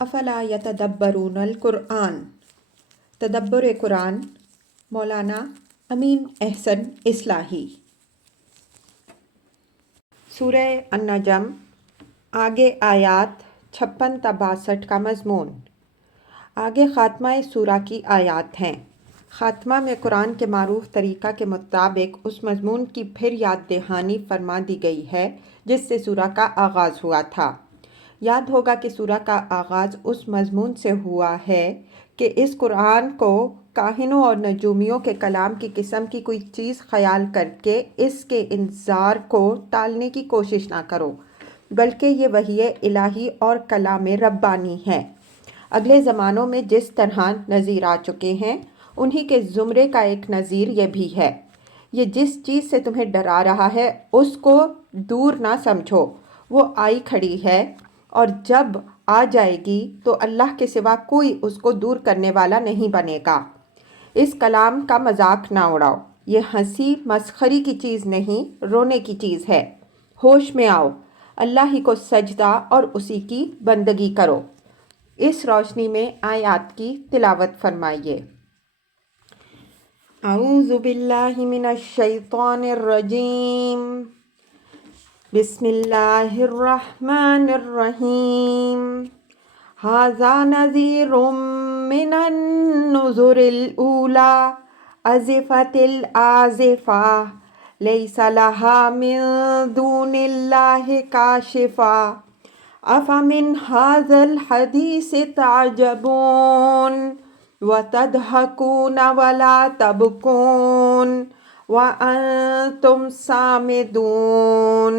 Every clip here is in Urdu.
افلا یتدبرون القرآن، تدبر قرآن، مولانا امین احسن اصلاحی۔ سورہ النجم، آگے آیات 56 تا 62 کا مضمون۔ آگے خاتمہ سورہ کی آیات ہیں۔ خاتمہ میں قرآن کے معروف طریقہ کے مطابق اس مضمون کی پھر یاد دہانی فرما دی گئی ہے جس سے سورہ کا آغاز ہوا تھا۔ یاد ہوگا کہ سورہ کا آغاز اس مضمون سے ہوا ہے کہ اس قرآن کو کاہنوں اور نجومیوں کے کلام کی قسم کی کوئی چیز خیال کر کے اس کے انذار کو ٹالنے کی کوشش نہ کرو، بلکہ یہ وحی الہی اور کلام ربانی ہے۔ اگلے زمانوں میں جس طرح نذیر آ چکے ہیں، انہی کے زمرے کا ایک نذیر یہ بھی ہے۔ یہ جس چیز سے تمہیں ڈرا رہا ہے اس کو دور نہ سمجھو، وہ آئی کھڑی ہے، اور جب آ جائے گی تو اللہ کے سوا کوئی اس کو دور کرنے والا نہیں بنے گا۔ اس کلام کا مذاق نہ اڑاؤ، یہ ہنسی مسخری کی چیز نہیں، رونے کی چیز ہے۔ ہوش میں آؤ، اللہ ہی کو سجدہ اور اسی کی بندگی کرو۔ اس روشنی میں آیات کی تلاوت فرمائیے۔ اعوذ باللہ من الشیطان الرجیم، بسم اللہ الرحمن الرحیم۔ ھذا نذیر من النذر الاولی، ازفت الآزفہ، لیس لہا من دون اللہ کاشفہ، افمن ھذا الحدیث تعجبون، وتضحکون ولا تبکون، وانتم سامدون،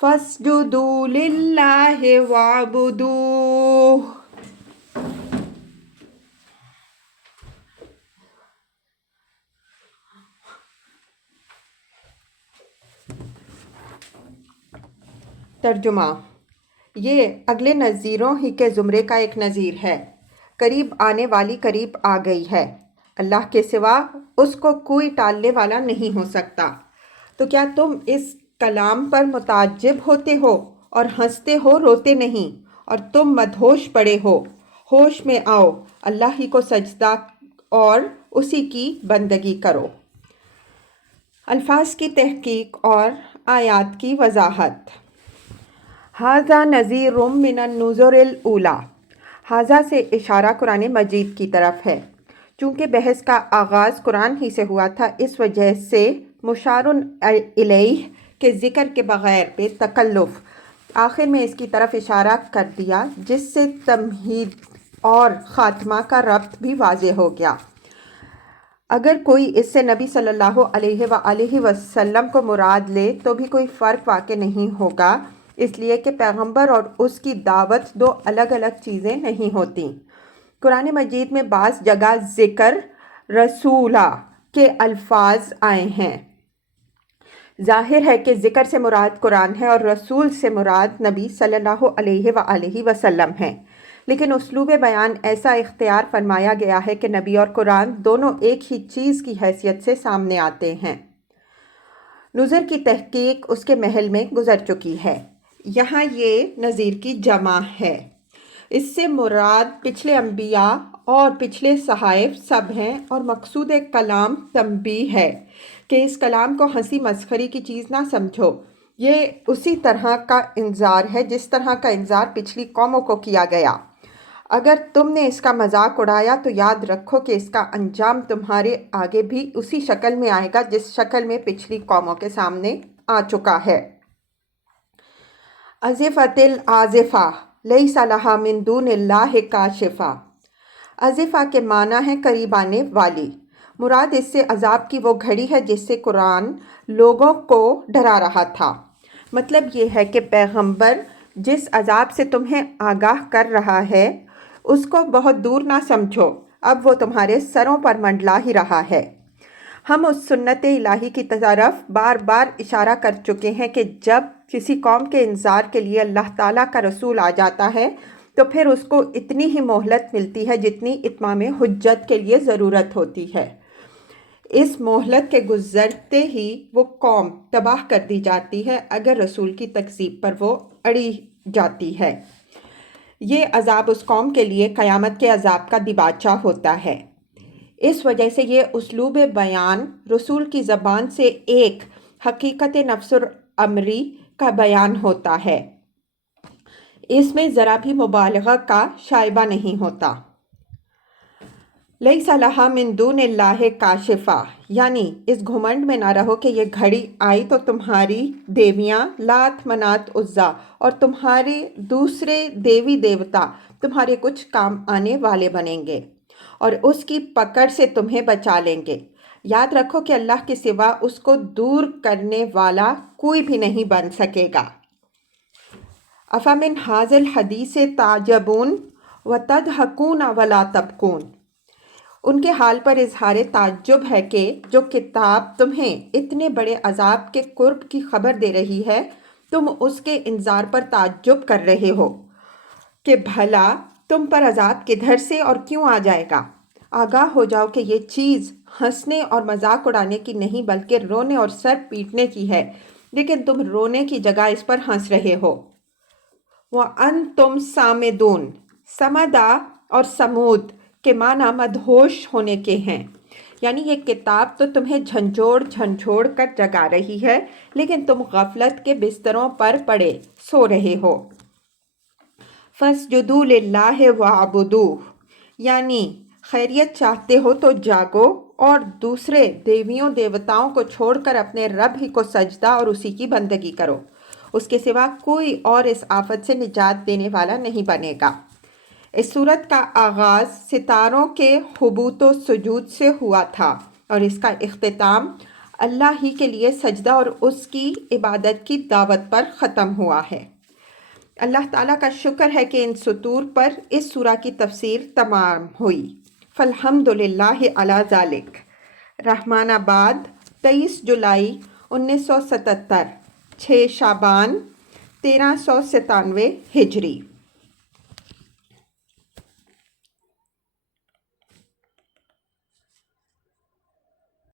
فاسجدوا للہ واعبدوہ۔ ترجمہ: یہ اگلے نذیروں ہی کے زمرے کا ایک نذیر ہے۔ قریب آنے والی قریب آ گئی ہے، اللہ کے سوا اس کو کوئی ٹالنے والا نہیں ہو سکتا۔ تو کیا تم اس کلام پر متعجب ہوتے ہو اور ہنستے ہو، روتے نہیں، اور تم مدہوش پڑے ہو؟ ہوش میں آؤ، اللہ ہی کو سجدہ اور اسی کی بندگی کرو۔ الفاظ کی تحقیق اور آیات کی وضاحت۔ ھذا نذیر من النذر الاولی، ھذا سے اشارہ قرآن مجید کی طرف ہے۔ چونکہ بحث کا آغاز قرآن ہی سے ہوا تھا، اس وجہ سے مشار الیہ کے ذکر کے بغیر بے تکلف آخر میں اس کی طرف اشارہ کر دیا، جس سے تمہید اور خاتمہ کا ربط بھی واضح ہو گیا۔ اگر کوئی اس سے نبی صلی اللہ علیہ وآلہ وسلم کو مراد لے تو بھی کوئی فرق واقع نہیں ہوگا، اس لیے کہ پیغمبر اور اس کی دعوت دو الگ الگ چیزیں نہیں ہوتیں۔ قرآن مجید میں بعض جگہ ذکر رسولہ کے الفاظ آئے ہیں۔ ظاہر ہے کہ ذکر سے مراد قرآن ہے اور رسول سے مراد نبی صلی اللہ علیہ وآلہ وسلم ہے، لیکن اسلوب بیان ایسا اختیار فرمایا گیا ہے کہ نبی اور قرآن دونوں ایک ہی چیز کی حیثیت سے سامنے آتے ہیں۔ نذر کی تحقیق اس کے محل میں گزر چکی ہے۔ یہاں یہ نذیر کی جمع ہے۔ اس سے مراد پچھلے انبیاء اور پچھلے صحائف سب ہیں، اور مقصود کلام تنبیہ ہے کہ اس کلام کو ہنسی مسخری کی چیز نہ سمجھو۔ یہ اسی طرح کا انذار ہے جس طرح کا انذار پچھلی قوموں کو کیا گیا۔ اگر تم نے اس کا مذاق اڑایا تو یاد رکھو کہ اس کا انجام تمہارے آگے بھی اسی شکل میں آئے گا جس شکل میں پچھلی قوموں کے سامنے آ چکا ہے۔ ازفت الآزفہ، لیس لہا من دون اللہ کاشفہ۔ ازفہ کے معنی ہے قریب آنے والی۔ مراد اس سے عذاب کی وہ گھڑی ہے جس سے قرآن لوگوں کو ڈرا رہا تھا۔ مطلب یہ ہے کہ پیغمبر جس عذاب سے تمہیں آگاہ کر رہا ہے اس کو بہت دور نہ سمجھو، اب وہ تمہارے سروں پر منڈلا ہی رہا ہے۔ ہم اس سنت الہی کی طرف بار بار اشارہ کر چکے ہیں کہ جب کسی قوم کے انذار کے لیے اللہ تعالیٰ کا رسول آ جاتا ہے تو پھر اس کو اتنی ہی مہلت ملتی ہے جتنی اتمام حجت کے لیے ضرورت ہوتی ہے۔ اس مہلت کے گزرتے ہی وہ قوم تباہ کر دی جاتی ہے اگر رسول کی تکذیب پر وہ اڑی جاتی ہے۔ یہ عذاب اس قوم کے لیے قیامت کے عذاب کا دیباچہ ہوتا ہے۔ اس وجہ سے یہ اسلوب بیان رسول کی زبان سے ایک حقیقت نفس الامری کا بیان ہوتا ہے، اس میں ذرا بھی مبالغہ کا شائبہ نہیں ہوتا۔ لیس لہا من دون اللہ کاشفہ، یعنی اس گھمنڈ میں نہ رہو کہ یہ گھڑی آئی تو تمہاری دیویاں لات منات عزا اور تمہارے دوسرے دیوی دیوتا تمہارے کچھ کام آنے والے بنیں گے اور اس کی پکڑ سے تمہیں بچا لیں گے۔ یاد رکھو کہ اللہ کے سوا اس کو دور کرنے والا کوئی بھی نہیں بن سکے گا۔ افمن ھذا الحدیث تعجبون وتضحکون ولا تبکون، ان کے حال پر اظہار تعجب ہے کہ جو کتاب تمہیں اتنے بڑے عذاب کے قرب کی خبر دے رہی ہے، تم اس کے انذار پر تعجب کر رہے ہو کہ بھلا تم پر عذاب کدھر سے اور کیوں آ جائے گا۔ آگاہ ہو جاؤ کہ یہ چیز ہنسنے اور مذاق اڑانے کی نہیں بلکہ رونے اور سر پیٹنے کی ہے، لیکن تم رونے کی جگہ اس پر ہنس رہے ہو۔ وَأَنْتُمْ سَامِدُونَ، سمدا اور سمود کے معنی مدہوش ہونے کے ہیں، یعنی یہ کتاب تو تمہیں جھنجھوڑ کر جگا رہی ہے، لیکن تم غفلت کے بستروں پر پڑے سو رہے ہو۔ فَاسْجُدُوا لِلَّهِ وَاعْبُدُوهُ، یعنی خیریت چاہتے ہو تو جاگو اور دوسرے دیویوں دیوتاؤں کو چھوڑ کر اپنے رب ہی کو سجدہ اور اسی کی بندگی کرو، اس کے سوا کوئی اور اس آفت سے نجات دینے والا نہیں بنے گا۔ اس سورت کا آغاز ستاروں کے حبوط و سجود سے ہوا تھا اور اس کا اختتام اللہ ہی کے لیے سجدہ اور اس کی عبادت کی دعوت پر ختم ہوا ہے۔ اللہ تعالیٰ کا شکر ہے کہ ان سطور پر اس سورہ کی تفسیر تمام ہوئی۔ فالحمد للہ علی ذالک۔ رحمان آباد 23 جولائی 1977، 6 شعبان 1397 ہجری۔